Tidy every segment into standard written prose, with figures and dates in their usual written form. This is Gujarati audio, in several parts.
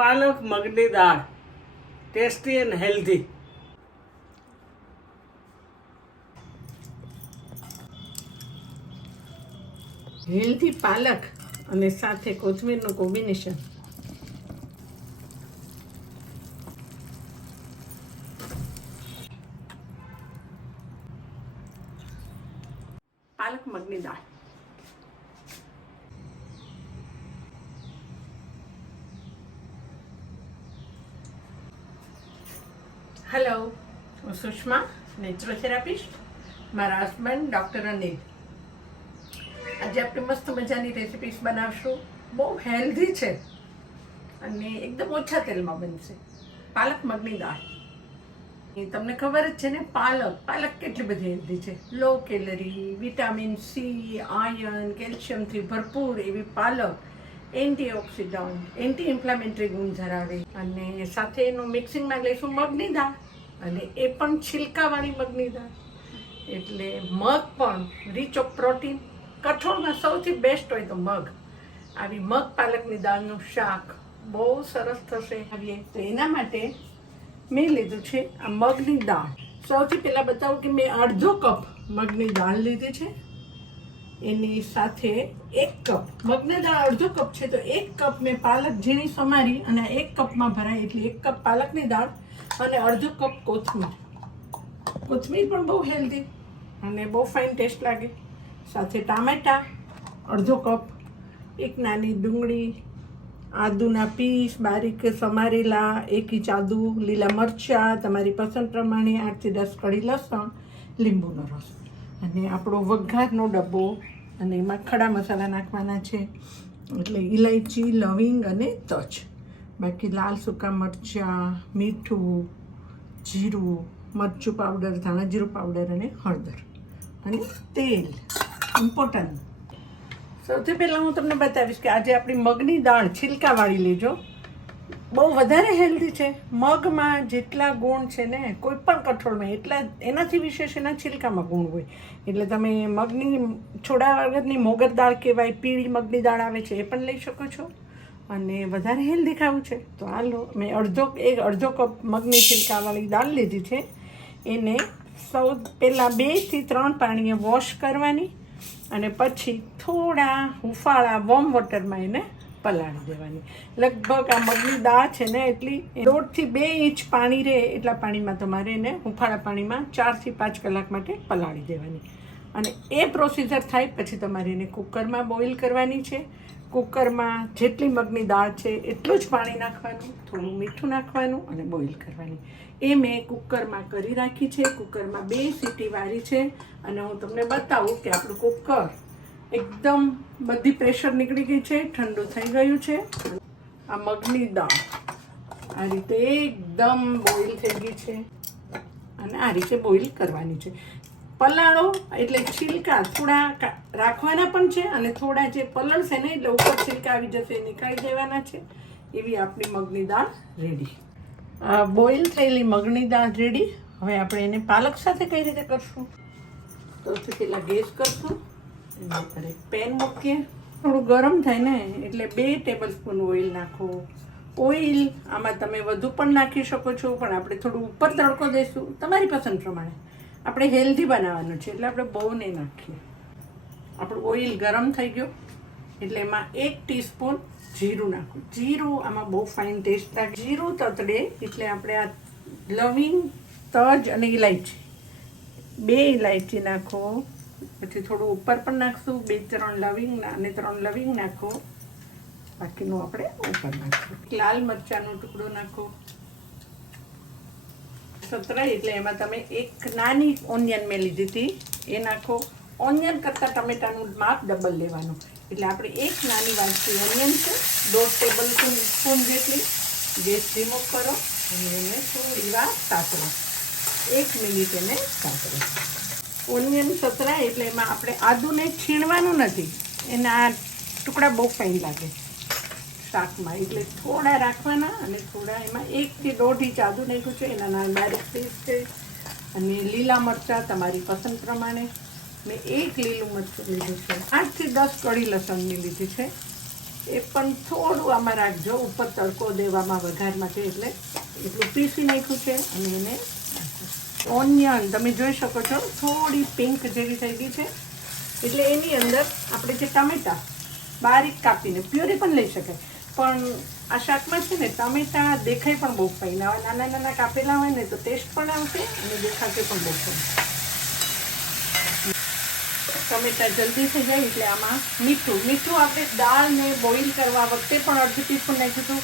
પાલક મગની દાળ, ટેસ્ટી એન્ડ હેલ્ધી. હેલ્ધી પાલક અને સાથે કોથમીરનું કોમ્બિનેશન. પાલક મગની દાળ. હેલો, હું સુષ્મા, નેચરોથેરાપિસ્ટ. મારા હસબન્ડ ડૉક્ટર રની. આજે આપણે મસ્ત મજાની રેસિપીસ બનાવશું. બહુ હેલ્ધી છે અને એકદમ ઓછા તેલમાં બનશે. પાલક મગની દાળ. તમને ખબર જ છે ને, પાલક કેટલી બધી હેલ્ધી છે. લો કેલરી, વિટામિન સી, આયર્ન, કેલ્શિયમથી ભરપૂર એવી પાલક એન્ટીઓક્સિડન્ટ, એન્ટી ઇન્ફ્લામેટરી ગુણ ધરાવે. અને સાથે એનું મિક્સિંગમાં લઈશું મગની દાળ, અને એ પણ છિલકાવાળી મગની દાળ. એટલે મગ પણ રીચ ઓફ પ્રોટીન. કઠોળમાં સૌથી બેસ્ટ હોય તો મગ. આવી મગ પાલકની દાળનું શાક બહુ સરસ થશે. આવીએ તો એના માટે મેં લીધું છે આ મગની દાળ. સૌથી પહેલાં બતાવું કે મેં અડધો કપ મગની દાળ લીધી છે. એની સાથે 1 કપ મગની દાળ, અડધો કપ છે તો 1 કપ મેં પાલક ઝીણી સમારી અને 1 કપમાં ભરાય એટલી 1 કપ પાલકની દાળ અને અડધો કપ કોથમીર. કોથમીર પણ બહુ હેલ્ધી અને બહુ ફાઇન ટેસ્ટ લાગે. સાથે ટામેટાં અડધો કપ, એક નાની ડુંગળી, આદુના પીસ બારીક સમારેલા, 1 ઇંચ આદુ, લીલા મરચાં તમારી પસંદ પ્રમાણે, 8 થી 10 કળી લસણ, લીંબુનો રસ અને આપણો વઘારનો ડબ્બો. અને એમાં ખડા મસાલા નાખવાના છે, એટલે ઇલાયચી, લવિંગ અને તજ. બાકી લાલ સૂકા મરચાં, મીઠું, જીરું, મરચું પાવડર, ધાણા જીરું પાવડર અને હળદર અને તેલ. ઇમ્પોર્ટન્ટ. સૌથી પહેલાં હું તમને બતાવીશ કે આજે આપણી મગની દાળ છિલકાવાળી લેજો. બહુ વધારે હેલ્ધી છે. મગમાં જેટલા ગુણ છે ને કોઈ પણ કઠોળમાં, એટલા એનાથી વિશેષ એના છિલકામાં ગુણ હોય. એટલે તમે મગની છોડા વગરની મોગર દાળ કહેવાય, પીળી મગની દાળ આવે છે, એ પણ લઈ શકો છો. અને વધારે હેલ્ધી ખાવું છે તો આ લો. મેં અડધો કપ મગની છિલકાવાળી દાળ લીધી છે. એને સૌ પહેલાં 2 થી 3 પાણીએ વોશ કરવાની અને પછી થોડા હુંફાળા વોર્મ વોટરમાં એને પલાળી દેવાની. લગભગ આ મગની દાળ છે ને એટલી 1.5 થી 2 ઇંચ પાણી રહે એટલા પાણીમાં તમારે એને હુંફાળા પાણીમાં 4 થી 5 કલાક માટે પલાળી દેવાની. અને એ પ્રોસીજર થાય પછી તમારે એને કુકરમાં બોઇલ કરવાની છે. કુકરમાં જેટલી મગની દાળ છે એટલું જ પાણી નાખવાનું, થોડું મીઠું નાખવાનું અને બોઇલ કરવાની. એ મેં કુકરમાં કરી રાખી છે. કુકરમાં 2 સીટી વાળી છે. અને હું તમને બતાવું કે આપણું કુકર એકદમ બધી પ્રેશર નીકળી ગઈ છે, ઠંડુ થઈ ગયું છે. આ મગની દાળ આ રીતે એકદમ બોઇલ થઈ ગઈ છે અને આ રીતે બોઇલ કરવાની છે. પલાળો એટલે છિલકા થોડા રાખવાના પણ છે અને થોડા જે પલળશે ને એટલે ઉપર છિલકા આવી જશે એ નીકાળી દેવાના છે. એવી આપણી મગની દાળ રેડી. બોઇલ થયેલી મગની દાળ રેડી. હવે આપણે એને પાલક સાથે કઈ રીતે કરશું? સૌથી પહેલાં ગેસ કરશું, એના પર એક પેન મૂકીએ. થોડું ગરમ થાય ને એટલે 2 ટેબલ સ્પૂન ઓઇલ નાખો. ઓઇલ આમાં તમે વધુ પણ નાખી શકો છો, પણ આપણે થોડું ઉપર તડકો દઈશું તમારી પસંદ પ્રમાણે. આપણે હેલ્ધી બનાવવાનું છે એટલે આપણે બહુ નહીં નાખીએ. આપણું ઓઇલ ગરમ થઈ ગયું એટલે એમાં 1 ટીસ્પૂન જીરું નાખું. જીરું આમાં બહુ ફાઇન ટેસ્ટ લાગે. જીરું તતડે એટલે આપણે આ લવિંગ, તજ અને ઇલાયચી, 2 ઇલાયચી નાખો. પછી થોડું ઉપર પણ નાખશું, 2-3 લવિંગ અને 3 લવિંગ નાખો. બાકીનું આપણે ઉપર નાખશું. લાલ મરચાંનો ટુકડો નાખો. સતરાય એટલે એમાં તમે 1 નાની ઓનિયન મેં લીધી હતી એ નાખો. ઓનિયન કરતાં ટમેટાનું માપ ડબલ લેવાનું. એટલે આપણે 1 નાની વાટકી ઓનિયન છે, 1.5 ટેબલ સ્પૂન જેટલી. ગેસ ધીમો કરો અને એને થોડી વાર સાતરો. 1 મિનિટ એને સાતરો. ઓનિયન સતરાય એટલે એમાં આપણે આદુને છીણવાનું નથી. એના ટુકડા બહુ ફાઇન લાગે શાકમાં, એટલે થોડા રાખવાના અને થોડા એમાં 1 થી 1.5 ઇંચ આદુ નાખ્યું છે, એના નાના બારીક પીસ છે. અને લીલા મરચાં તમારી પસંદ પ્રમાણે. મેં 1 લીલું મરચું લીધું છે. 8 થી 10 કળી લસણની લીધી છે. એ પણ થોડું આમાં રાખજો, ઉપર તડકો દેવામાં વઘાર માટે, એટલે એટલું પીસી નાખ્યું છે. અને એને ઓનિયન તમે જોઈ શકો છો થોડી પિંક જેવી થઈ ગઈ છે, એટલે એની અંદર આપણે જે ટામેટા બારીક કાપીને પ્યુરી પણ લઈ શકાય, પણ આ શાકમાં છે ને ટામેટા દેખાય પણ બહુ ફાઈન, નાના નાના કાપેલા હોય ને તો ટેસ્ટ પણ આવશે અને દેખાશે પણ બહુ ફાઈન. ટમેટા જલ્દી થઈ જાય એટલે આમાં મીઠું આપણે દાળને બોઇલ કરવા વખતે પણ અડધી ટીસ્પૂન નાખ્યું હતું,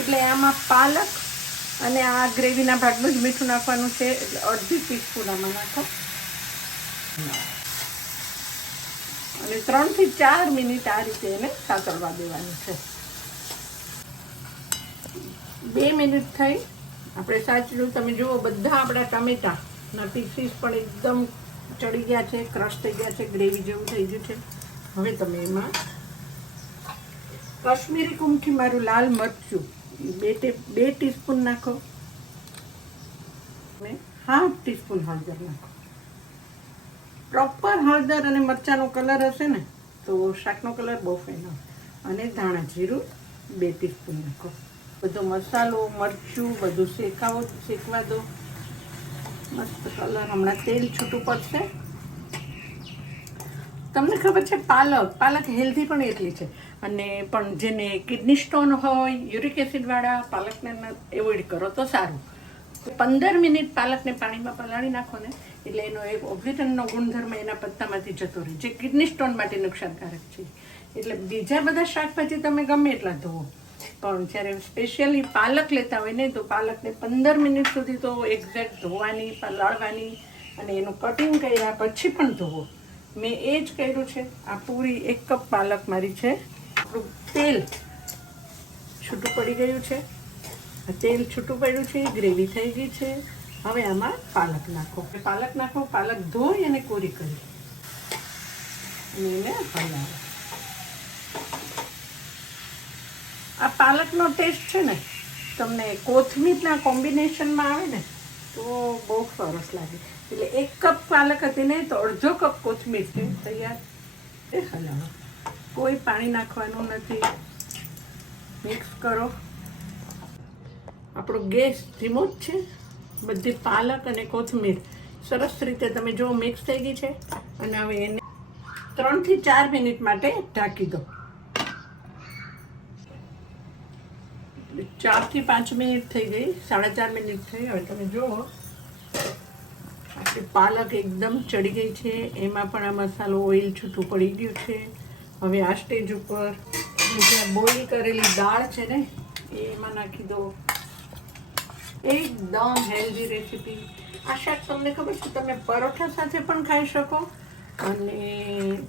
એટલે આમાં પાલક અને આ ગ્રેવીના ભાગનું જ મીઠું નાખવાનું છે, એટલે અડધી ટીસ્પૂન આમાં નાખો. અને 3 થી 4 મિનિટ આ રીતે એને સાતળવા દેવાનું છે. 2 મિનિટ થઈ, આપણે સાચડ્યું, તમે જુઓ બધા આપણા ટમેટાના પીસીસ પણ એકદમ ચડી ગયા છે, ક્રશ થઈ ગયા છે, ગ્રેવી જેવું થઈ ગયું છે. હવે તમે એમાં કાશ્મીરી કુમઠી મારું લાલ મરચું 2 ટીસ્પૂન નાખો, અને 1/2 ટીસ્પૂન હળદર નાખો. પ્રોપર હળદર અને મરચાંનો કલર હશે ને તો શાકનો કલર બહુ ફાઇન આવે. અને ધાણા જીરું 2 ટીસ્પૂન નાખો. બધો મસાલો મરચું બધું શેકવા દો, મસ્ત કલર. હમણાં તેલ છૂટું પડશે. તમને ખબર છે પાલક હેલ્ધી પણ એટલી છે, અને પણ જેને કિડની સ્ટોન હોય, યુરિક એસિડવાળા, પાલકને એવોઇડ કરો તો સારું. 15 મિનિટ પાલકને પાણીમાં પલાળી નાખો ને એટલે એનો એક ઓક્સિજનનો ગુણધર્મ એના પત્તામાંથી જતો રહે, જે કિડની સ્ટોન માટે નુકસાનકારક છે. એટલે બીજા બધા શાકભાજી તમે ગમે એટલા ધોવો, પણ જ્યારે સ્પેશિયલી પાલક લેતા હોય ને તો પાલકને 15 મિનિટ સુધી તો એક્ઝેક્ટ ધોવાની, પલાળવાની, અને એનું કટિંગ કર્યા પછી પણ ધોવો. મેં એ જ કર્યું છે. આ પૂરી 1 કપ પાલક મારી છે. આપણું તેલ છૂટું પડી ગયું છે, તેલ છૂટું પડ્યું છે, ગ્રેવી થઈ ગઈ છે. હવે આમાં પાલક નાખો. પાલક ધોઈ અને કોરી કરી અને એને હલાવો. આ પાલકનો ટેસ્ટ છે ને તમને કોથમીરના કોમ્બિનેશનમાં આવે ને તો બહુ સરસ લાગે. એટલે 1 કપ પાલક હતી ને તો 1/2 કપ કોથમીર છે તૈયાર. એ હલાવો, કોઈ પાણી નાખવાનું નથી. મિક્સ કરો. આપણો ગેસ ધીમો જ છે. બધી પાલક અને કોથમીર સરસ રીતે તમે જો મિક્સ થઈ ગઈ છે. અને હવે એને 3 થી 4 મિનિટ માટે ઢાંકી દો. 4 થી 5 મિનિટ થઈ ગઈ, 4.5 મિનિટ થઈ. હવે તમે જુઓ આપણી પાલક એકદમ ચડી ગઈ છે, એમાં પણ આ મસાલો ઓઇલ છૂટું પડી ગયું છે. હવે આ સ્ટેજ ઉપર જે બોઇલ કરેલી દાળ છે ને એ એમાં નાખી દો. એકદમ હેલ્ધી રેસીપી. આ શાક તમને ખબર છે તમે પરોઠા સાથે પણ ખાઈ શકો અને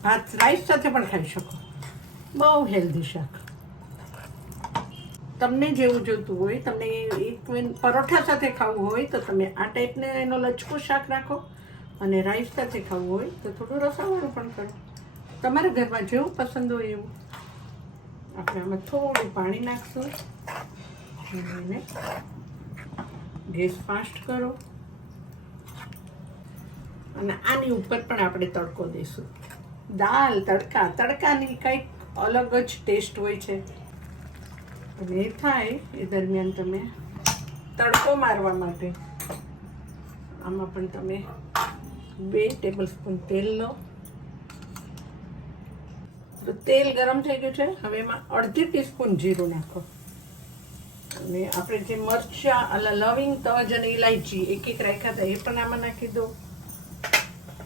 ભાત રાઈસ સાથે પણ ખાઈ શકો. બહુ હેલ્ધી શાક. તમને જેવું જોઈતું હોય, તમને એક પરોઠા સાથે ખાવું હોય તો તમે આ ટાઈપને એનો લચકો શાક રાખો, અને રાઈસ સાથે ખાવું હોય તો થોડું રસાવાળું પણ કરો. તમારા ઘરમાં જેવું પસંદ હોય એવું. આપણે આમાં થોડું પાણી નાખશું અને ગેસ ફાસ્ટ કરો. અને આની ઉપર પણ આપણે તડકો દઈશું. દાલ તડકાની કંઈક અલગ જ ટેસ્ટ હોય છે. અને એ થાય એ દરમિયાન તમે તડકો મારવા માટે આમાં પણ તમે 2 ટેબલ સ્પૂન તેલ લો. તો તેલ ગરમ થઈ ગયું છે. હવે એમાં 1/2 ટીસ્પૂન જીરું નાખો. અને આપણે જે મરચાં લવિંગ, તજ અને ઇલાયચી 1 રાખ્યા હતા એ પણ આમાં નાખી દો.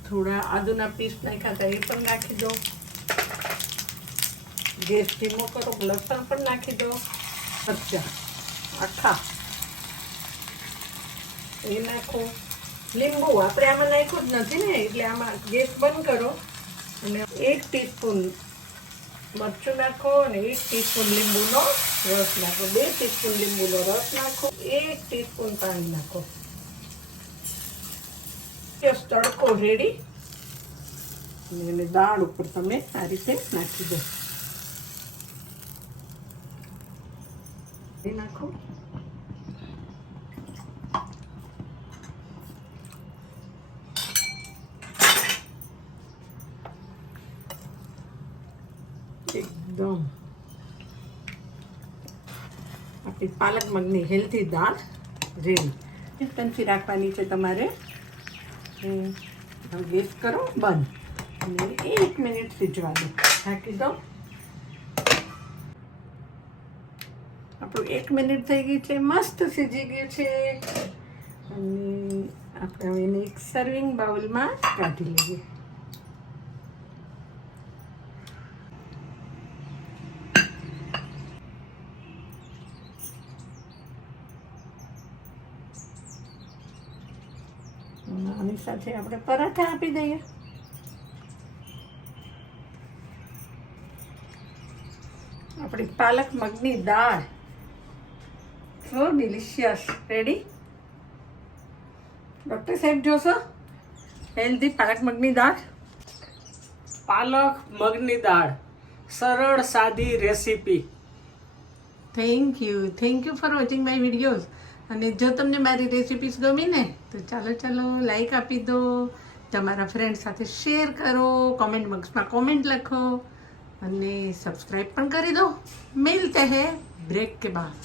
થોડા આદુના પીસ નાખ્યા હતા એ પણ નાખી દો. ગેસ ધીમો કરો. લસણ પણ નાખી દો. મરચાં આખા એ નાખો. લીંબુ આપણે આમાં નાખ્યું જ નથી ને એટલે આમાં ગેસ બંધ કરો. અને 1 ટીસ્પૂન મરચું નાખો અને 1 ટીસ્પૂન લીંબુનો રસ નાખો. 2 ટીસ્પૂન લીંબુનો રસ નાખો. 1 ટીસ્પૂન પાણી નાખો. તડકો રેડી. અને દાળ ઉપર તમે આ રીતે નાખી દો. એ નાખો. એકદમ આપણી પાલક મગની હેલ્ધી દાળ રેડી. કંચી રાખવાની છે તમારે. ગેસ કરો બંધ અને 1 મિનિટ સિજવા દો. ઢાંકી દો. આપણું 1 મિનિટ થઈ ગઈ છે, મસ્ત સીજી ગયું છે. અને આપણે હવે એને એક સર્વિંગ બાઉલમાં કાઢી લઈએ. આની સાથે આપણે પરાઠા આપી દઈએ. આપણી પાલક મગની દાળ સો ડિલિશિયસ રેડી. ડૉક્ટર સાહેબ જોશો હેલ્ધી પાલક મગની દાળ. પાલક મગની દાળ સરળ સાદી recipe. Thank you for watching my videos. અને જો તમને મારી રેસિપીસ ગમી ને તો ચાલો લાઈક આપી દો, તમારા ફ્રેન્ડ સાથે શેર કરો, કોમેન્ટ બોક્સમાં કોમેન્ટ લખો અને સબસ્ક્રાઈબ પણ કરી દો. મિલતે હૈ બ્રેક કે બાદ.